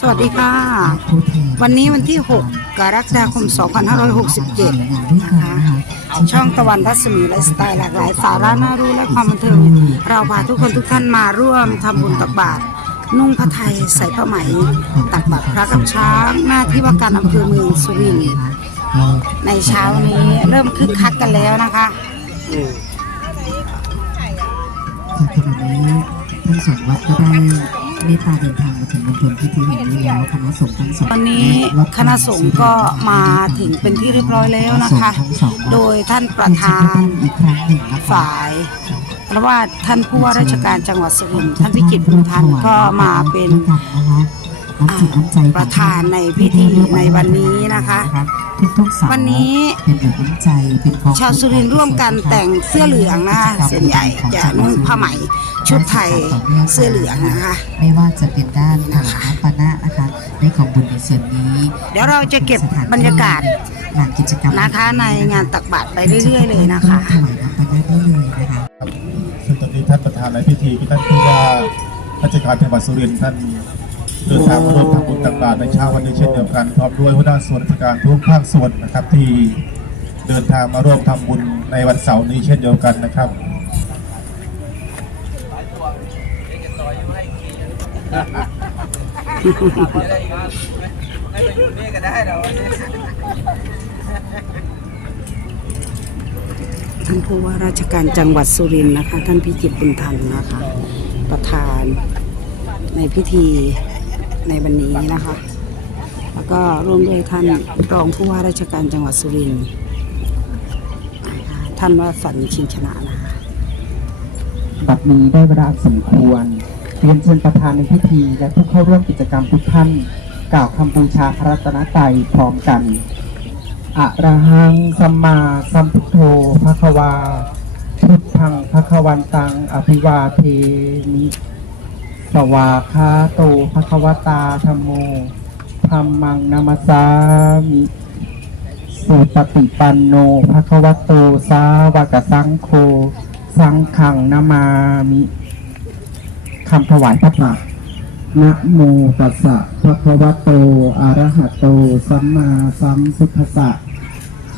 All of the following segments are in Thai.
สวัสดีค่ะ วันนี้วันที่ 6 กรกฎาคม 2567 นะคะ ช่องตะวันรัศมีไลฟ์สไตล์หลากหลายสาระน่ารู้และความบันเทิง เราพาทุกคนทุกท่านมาร่วมทำบุญตักบาตรนุ่งผ้าไทยใส่ผ้าไหม ตักบาตรพระกับช้างหน้าที่ว่าการอำเภอเมืองสุรินทร์ในเช้านี้เริ่มคึกคักกันแล้วนะคะจากขณะนี้ ทั้งสองวัดก็ได้เมตตาเดินทางมาถึงมณฑลพิธีแห่งนี้แล้วคณะสงฆ์ทั้งสองตอนนี้คณะสงฆ์ก็มาถึงเป็นที่เรียบร้อยแล้วนะคะ โดยท่านประธานอีกครั้งหนึ่งนะคะฝ่ายเพราะว่าท่านผู้ว่าราชการจังหวัดสุรินทร์ท่านพิจิตรบุญทันก็มาเป็นน้ำจิตน้ำใจ ประธานในพิธีในวันนี้นะคะทุกทุกๆเสาร์วันนี้เป็นหนึ่งน้ำใจเป็นของชาวสุรินทร์ร่วมกันแต่งเสื้อเหลืองนะคะส่วนใหญ่จะนุ่งผ้าไหมชุดไทยเสื้อเหลืองนะคะไม่ว่าจะเป็นด้านถวายปานะนะคะในของบุญในส่วนนี้ เดี๋ยวเราจะเก็บบรรยากาศงานกิจกรรมนะคะในงานตักบาตรไปเรื่อย ๆ เลยนะคะถวายน้ำปานะได้เลยนะคะซึ่งตอนนี้ท่านประธานในพิธีท่านผู้ว่าราชการจังหวัดสุรินทร์ท่าน เดินทางมาร่วมทำบุญตักบาตรในเช้าวันนี้เช่นเดียวกันพร้อมด้วยหัวหน้าส่วนราชการทุกภาคส่วนนะครับ ที่เดินทางมาร่วมทำบุญในวันเสาร์นี้เช่นเดียวกันนะครับท่านผู้ว่าราชการจังหวัดสุรินทร์นะคะ ท่านพิจิตรบุญทันนะคะ ประธานในพิธี ในวันนี้นะคะ แล้วก็ร่วมด้วยท่านรองผู้ว่าราชการจังหวัดสุรินทร์ท่านว่าฝันชิงชนะนะคะบัดนี้ได้เวลาสมควรเรียนเชิญประธานในพิธี และผู้เข้าร่วมกิจกรรมทุกท่าน กล่าวคำบูชาพระรัตนตรัยพร้อมกันอะระหังสัมมาสัมพุทโธภะคะวาพุทธังภะคะวันตังอภิวาเทมิ สวาคาโตภะควตาธรรมโมธรรมังนามาสามิสุปฏิปันโนภะควโตสาวกสังโฆสังขังนามามิคำถวายพระพระนะโมตัสสะภะคะวะโต อะระหะโต สัมมาสัมพุทธัสสะ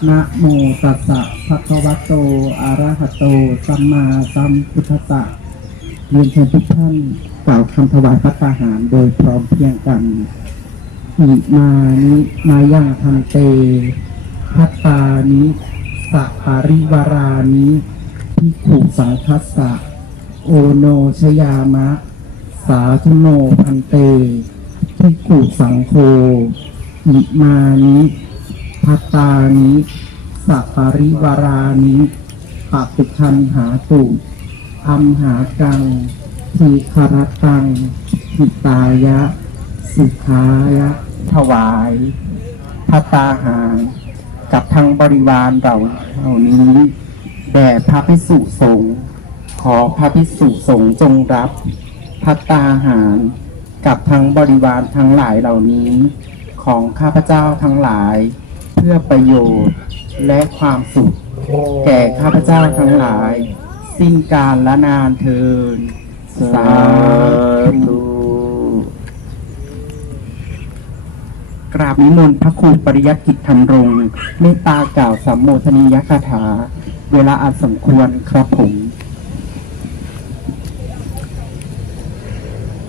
นะโมตัสสะภะคะวะโต อะระหะโต สัมมาสัมพุทธัสสะเรียนเชิญทุกท่าน กล่าวคำถวายพระตาหารโดยพร้อมเพียงกันอิมานิมายังทันเตพัตตานิสัปาริวารานิพิขุสังคัสสะ โอโนชยามะ สาธุโนพันเตพิขุสังโฆอิมานิพัตตานิสัปาริวารานิปฏิคันหาตุอัมหากัง ทีคารตังหิตายะสุขายะ ถวายพระตาหาร กับทางบริวารเราเหล่านี้แด่พระพิสุสงฆ์ขอพระพิสุสงฆ์จงรับพัตตาหาร กับทางบริวารทั้งหลายเหล่านี้ ของข้าพเจ้าทั้งหลาย เพื่อประโยชน์และความสุข แก่ข้าพเจ้าทั้งหลาย สิ้นการละนานเทิน สาธุกราบนิมนต์พระครูปริยัติกิจธรรมรงค์เมตตากล่าวสัมโมทนียคาถา เวลาอันสมควรครับผม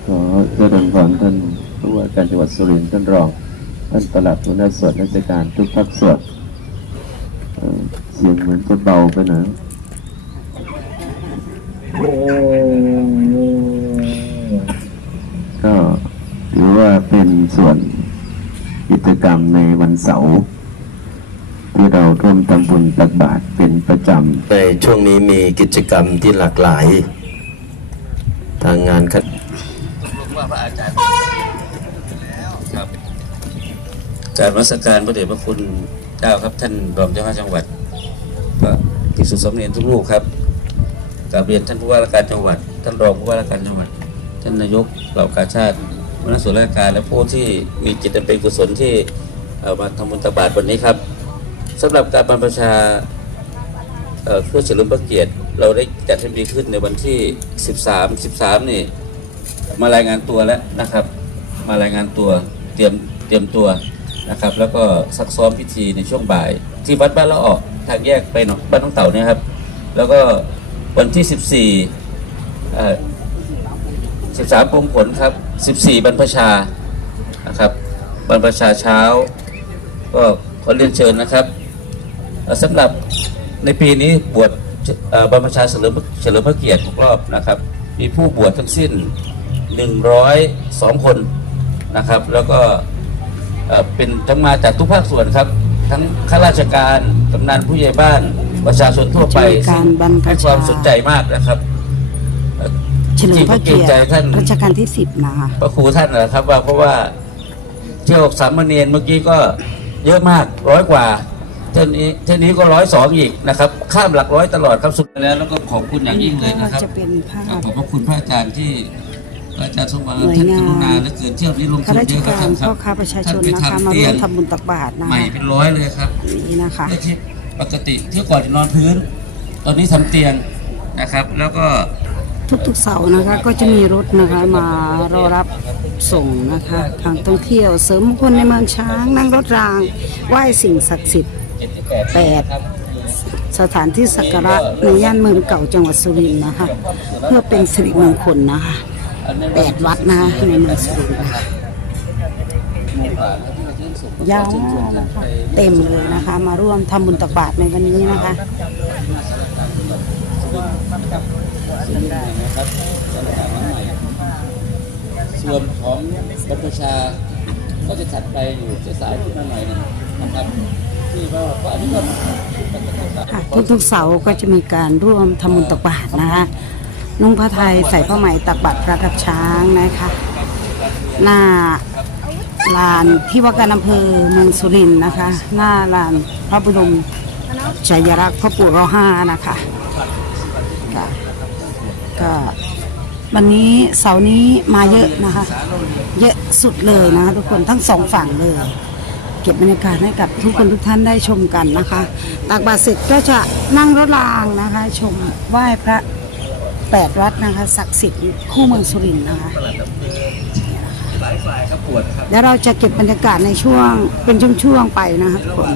ขอเจริญพรท่านผู้ว่าการจังหวัดสุรินทร์ท่านรองท่านประหลัดหัวหน้าส่วนราชการทุกภาคส่วนเอ่อเสียงเหมือนจะเบาไปหน่อย เป็นส่วนกิจกรรมในวันเสาร์ที่เราร่วมทำบุญตักบาตรเป็นประจำในช่วงนี้มีกิจกรรมที่หลากหลาย ทางงานคัดว่าพระอาจารย์ครับกรารวัสการพระเดชพระคุณเจ้าครับท่านรองเจ้าคณะจังหวัดก็ที่สุดสมเด็จทุกลูกครับกราบเรียนท่านผู้ว่าราชการจังหวัด ท่านรองผู้ว่าราชการจังหวัด ท่านนายกเหล่ากาชาติ หัวหน้าส่วนราการและผู้ที่มีจิตเป็นกุศลที่เอามาทำบุญตบาตวันนี้ครับสำหรับการบรรพชาเพื่อเฉลิมพระเกียรติเราได้จัดให้มีขึ้นในวันที่ 13 13 นี่มารายงานตัวแล้วนะครับ มารายงานตัวเตรียมเตรียมตัวนะครับ แล้วก็ซักซ้อมพิธีในช่วงบ่าย ที่วัดบ้านละออกทางแยกไปหนองบ้านน้องเต่าเนี่ยครับ แล้วก็วันที่ 14เอ่อ13ปงผลครับ 14 บรรพชานะครับบรรพชาเช้า ก็ขอเรียนเชิญนะครับเอ่อสำหรับในปีนี้บวชเอ่อบรรพชาเฉลิมเฉลิมพระเกียรติ6รอบนะครับ มีผู้บวชทั้งสิ้น 102 คนนะครับ แล้วก็เอ่อเป็นทั้งมาจากทุกภาคส่วนครับ ทั้งข้าราชการกำนันผู้ใหญ่บ้านประชาชนทั่วไปจะมีการบรรพชาให้ความสนใจมากนะครับเอ่อ เฉลิมพระเกียรจริงๆก็เกรงใจท่านติรัชกาลที่สิบนะคะพระครูท่านนะครับว่าเพราะว่าเที่ยวสามเณรเมื่อกี้ก็เยอะมากร้อยกว่าเท่านี้เท่านี้ก็ร้อยสองอีกนะครับ ข้ามหลักร้อยตลอดครับสุดแล้วแล้วก็ขอบคุณอย่างยิ่งเลยนะครับจะเป็นภาพขอบพระคุณพระอาจารย์ที่พระอาจารย์สมบัติหน่วยท่านงานกรุณาเหลือเกินเที่ยวนี้ลงทุข้านราชเยอะคการรับพ่อค้าประชาชนท่นะคะไปมาทำเตีร่ยวงมทำบุญตักบาตรนะใหม่คะเป็นร้อยเลยครับนี่นะคะไม่ใช่ปกติที่ก่อนนอนพื้น ตอนนี้ทำเตียงนะครับ แล้วก็ ทุกๆเสาร์นะคะ ก็จะมีรถนะคะมารอรับส่งนะคะ ทางท่องเที่ยวเสริมมงคลในเมืองช้าง นั่งรถรางไหว้สิ่งศักดิ์สิทธิ์แปดสถานที่สักการะในย่านเมืองเก่าจังหวัดสุรินทร์นะคะ เพื่อเป็นสิริมงคลนะคะแปดวัดนะคะในเมืองสุรินทร์นะคะยาวเต็มเลยนะคะ มาร่วมทำบุญตักบาตรในวันนี้นะคะ นะครับสถานใหม่ส่วนของบรรพชาก็จะถัดไปอยู่จะสายขึ้นมาหน่อยนึงนะครับที่ว่าอันนี้ก็ค่ะทุกเสาก็จะมีการร่วมทำบุญตักบาตรนะคะนุ่งผ้าไทยใส่ผ้าไหมตักบาตรพระกับช้างนะคะ หน้าลานที่ว่าการอำเภอเมืองสุรินทร์นะคะ หน้าลานพระบรมฉายาลักษ์พระปู่รอห้านะคะ ก็วันนี้เสาร์นี้มาเยอะนะคะ เยอะสุดเลยนะคะทุกคนทั้งสองฝั่งเลย เก็บบรรยากาศให้กับทุกคนทุกท่านได้ชมกันนะคะตักบาตรเสร็จก็จะนั่งรถรางนะคะ ชมไหว้พระแปดวัดนะคะศักดิ์สิทธิ์คู่เมืองสุรินทร์นะคะหลายฝ่ายครับปวดครับแล้วเราจะเก็บบรรยากาศในช่วงเป็นช่วงๆไปนะคะทุกคน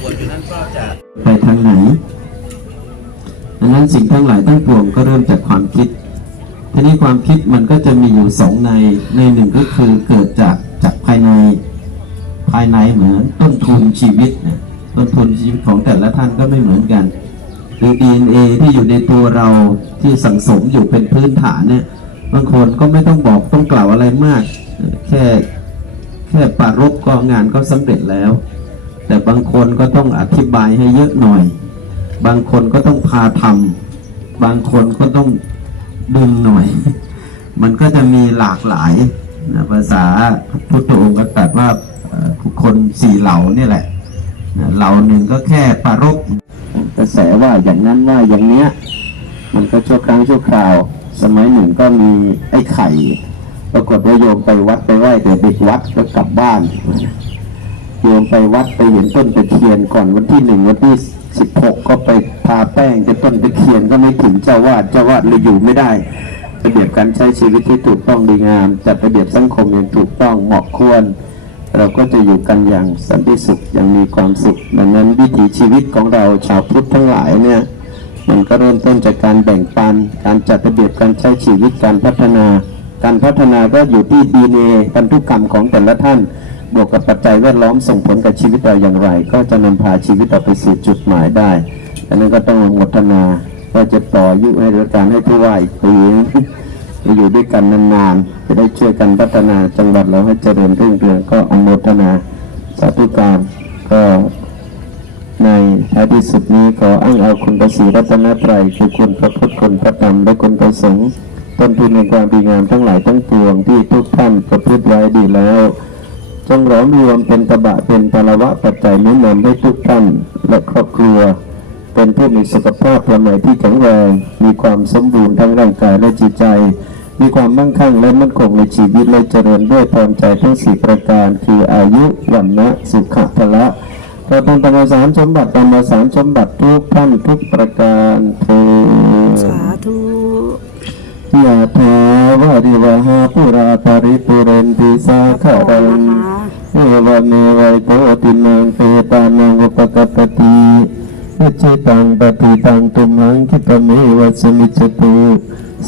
ปวดอยู่นั้นก็จะไปทางไหน ดังนั้นสิ่งทั้งหลายทั้งปวงก็เริ่มจากความคิด ทีนี้ความคิดมันก็จะมีอยู่สองใน ในหนึ่งก็คือเกิดจากจากภายใน ภายในเหมือนต้นทุนชีวิตนะต้นทุนชีวิตของแต่ละท่านก็ไม่เหมือนกันหรือ DNA ที่อยู่ในตัวเราที่สังสมอยู่เป็นพื้นฐานเนี่ย บางคนก็ไม่ต้องบอกต้องกล่าวอะไรมาก แค่แค่ปรารบก็งานก็สำเร็จแล้ว แต่บางคนก็ต้องอธิบายให้เยอะหน่อย บางคนก็ต้องพาทำบางคนก็ต้องดึงหน่อย มันก็จะมีหลากหลายนะภาษาพุทธองค์ก็ตรัสว่าคนสี่เหล่านี่แหละเหล่าหนึ่งก็แค่ปารบกระแสว่าอย่างนั้นว่าอย่างเนี้ย มันก็ชั่วครั้งชั่วคราว สมัยหนึ่งก็มีไอ้ไข่ ปรากฏว่าโยมไปวัดไปไหว้แต่เด็กวัดก็กลับบ้านโยมไปวัดไปเห็นต้นตะเคียนก่อนวันที่หนึ่งวันที่ สิบหกก็ไปทาแป้งจะต้นตะเคียนก็ไม่ถึงเจ้าวาดเจ้าวาดเลยอยู่ไม่ได้ระเบียบการใช้ชีวิตที่ถูกต้องดีงามจัดระเบียบสังคมอย่างถูกต้องเหมาะควร เราก็จะอยู่กันอย่างสันติสุขอย่างมีความสุข ดังนั้นวิถีชีวิตของเราชาวพุทธทั้งหลายเนี่ยมันก็เริ่มต้นจากการแบ่งปัน การจัดระเบียบการใช้ชีวิตการพัฒนา การพัฒนาก็อยู่ที่ดีเนพันธุกรรมของแต่ละท่าน บวกกับปัจจัยแวดล้อมส่งผลกับชีวิตเราอย่างไร ก็จะนำพาชีวิตเราไปสู่จุดหมายได้ดังนั้นก็ต้องอนุทนาว่าจะต่อยุให้รัชการให้ผู้ว่าอีกปีจะอยู่ด้วยกันนานๆจะได้ช่วยกันพัฒนาจังหวัดเราให้เจริญรุ่งเรืองก็อนุโมทนาสาธุการก็ในท้ายที่สุดนี้ขออ้างเอาคุณพระศรีรัตนตรัยคือคุณพระพุทธคุณพระธรรมและคุณพระสงฆ์ต้นทุนในความดีงามทั้งหลายทั้งปวงที่ทุกท่านประพฤติไว้ดีแล้ว จงหลอมรวมเป็นตบะเป็นพลวะปัจจัยน้นำให้ทุกท่านและครอบครัว เป็นผู้มีสุขภาพประมัยที่แข็งแรงมีความสมบูรณ์ทั้งร่างกายและจิตใจ มีความมั่งคั่งและมั่นคงในชีวิตและเจริญด้วยพรใจทั้งสี่ประการ คืออายุวันนะสุขภละเราต้องธรรมสารสมบัติธรรมสารสมบัติทุกท่านทุกประการเธอ ยะถาวาริวหาปุราปาริปุเรนติสาคารังเอวเมวัยโตตินังเปตานังอุปกปติวิจิตังปฏิตังตุมังคิปเมวัสมิจตุ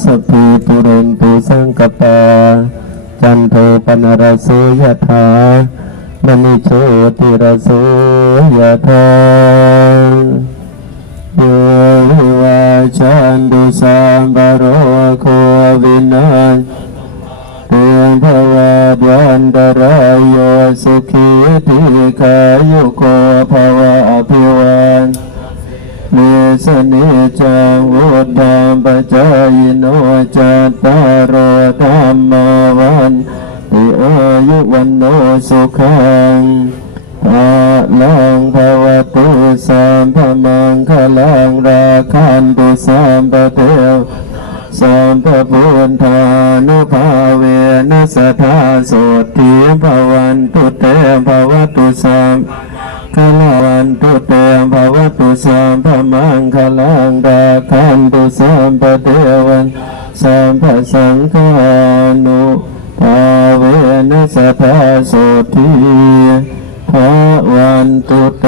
สัพพปุเรนตุสังกปาจันโทปนรสโสยถามณิโชติรสโสยถาโยวิวา ชันตุสัมปะโรโควินาศเตือนภวาวันตรายโยสุขีติกายุโกภวะอภิวันเมสนิจังวุฒามปจายโนจัตตารโธรรมวันติอายุวันโนสุขัง ภาลังภวตุสัมภมังคลังราคันตุสัมปเทวสัมปพุทธานุภาเวนัสธาโสติภวันตุเตภวตุสัมคลาวันตุเตภวตุสัมภมังคลังดาคันตุสัมปเทวันสัมปสังฆานุภาเวนัสธาโสติ ภวันตุเต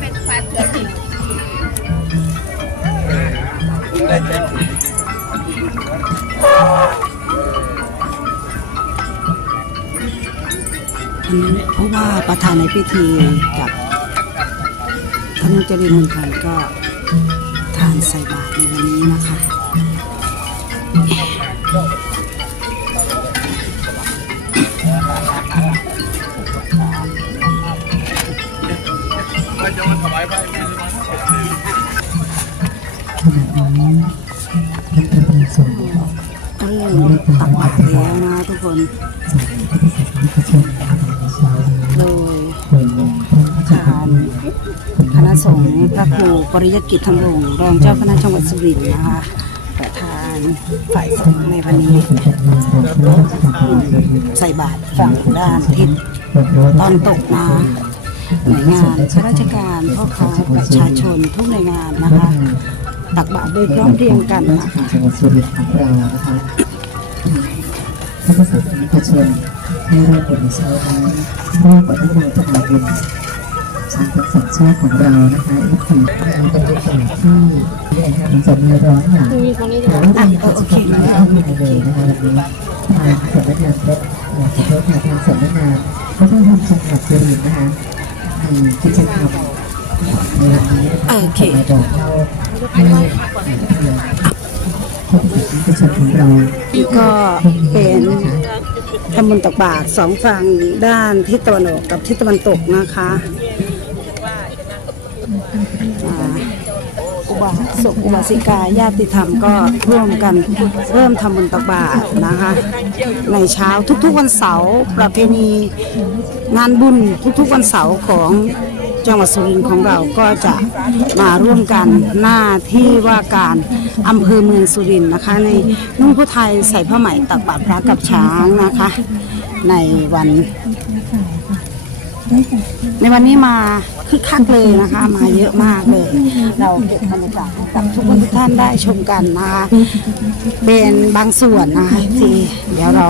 แล้วอันนี้เพราะว่าประธานในพิธีกับท่านเจริญมณฑลก็ทานใส่บาตรในวันนี้นะคะ แล้วนะทุกคนโดยทานคณะสงฆ์พระครูปริยกิจธรรมรงค์รองเจ้าคณะจังหวัดสุรินทร์นะคะประธานฝ่ายสงฆ์ในวันนี้ ใส่บาตรฝั่งด้านทิศตอนตกนะหน่วยงานข้าราชการพ่อค้าประชาชนทุกหน่วยงานนะคะตักบาตรโดยพร้อมเพรียงกันนะคะ จังหวัดสุรินทร์ของเรานะคะท่านผู้ศาสนิกชนให้ริ่มบนเช้านี้ร่วมกับที่เราจะมาบุญชาติสัญชาติของเรานะคะอีกสี่เราเป็นโอกาที่มันจะมีร้อนหนาแต่ว่าเรามีกิจกรรมที่ไม่มีเลยนะคะวันนี้ทางสำนักงานเพชรอยากจะทษทางสำนักงานพระพุทธธรรมจังหวัดสุรินทร์นะคะมีกิจกรรมในวันนี้นะคะมาบอกเล่าให้ ก็เป็นทำบุญตักบาตรสองฝั่งด้านทิศตะวันออกกับทิศตะวันตกนะคะอุบาสกอุบาสิกาญาติธรรมก็ร่วมกันเริ่มทำบุญตักบาตรนะคะ ในเช้าทุกๆวันเสาร์ประเพณีงานบุญทุกๆวันเสาร์ของ จังหวัดสุรินทร์ของเราก็จะมาร่วมกันหน้าที่ว่าการอำเภอเมืองสุรินทร์นะคะ ในนุ่งผู้ไทยใส่ผ้าไหมตักบาตรพระกับช้างนะคะ ในวันในวันนี้มาคึกคักเลยนะคะ มาเยอะมากเลย เราเก็บบรรยากาศให้กับทุกคนทุกท่านได้ชมกันนะคะเป็นบางส่วนนะคะที่เดี๋ยวเรา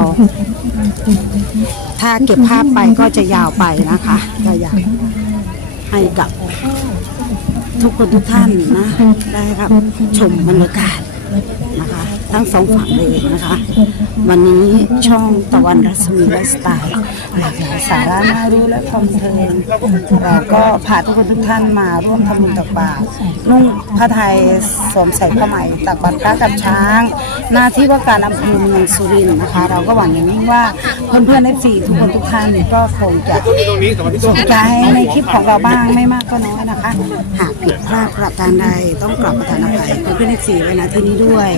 ถ้าเก็บภาพไปก็จะยาวไปนะคะก็อยาก ให้กับทุกคนทุกท่านนะ ได้รับชมบรรยากาศนะคะ ทั้งสองฝั่งเลยนะคะ วันนี้ช่องตะวันรัศมีไลฟ์สไตล์หลากหลายสาระน่ารู้และความบันเทิงเราก็พาทุกคนทุกท่านมาร่วมทำบุญตักบาตรนุ่งผ้าไทยสวมใส่ผ้าไหมตักบาตรพระกับช้าง หน้าที่ว่าการอำเภอเมืองสุรินทร์นะคะ เราก็หวังอย่างยิ่งว่าเพื่อนๆเอฟซีทุกคนทุกท่านก็คงจะสนใจในคลิปของเราบ้างไม่มากก็น้อยนะคะ หากผิดพลาดประการใดต้องกลับประทานอภัยเพื่อนๆเอฟซีไว้นะที่นี้ด้วย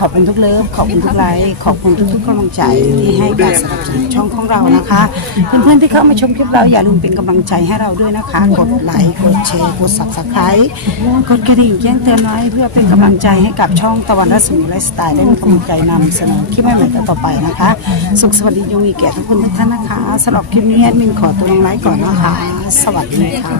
ขอบคุณทุกเลิฟขอบคุณทุกไลค์ขอบคุณทุกๆกำลังใจที่ให้การสนับสนุนช่องของเรานะคะ เพื่อนๆที่เข้ามาชมคลิปเราอย่าลืมเป็นกำลังใจให้เราด้วยนะคะ กดไลค์กดแชร์กด subscribe กดกระดิ่งแจ้งเตือนไว้เพื่อเป็นกำลังใจให้กับช่องตะวันรัศมีไลฟ์สไตล์ได้มีกำลังใจนำเสนอคลิปใหม่ๆต่อไปนะคะ สุขสวัสดียงมีแก่ทุกคนทุกท่านนะคะสำหรับคลิปนี้แอดมินขอตัวลงไลค์ก่อนนะคะ สวัสดีค่ะ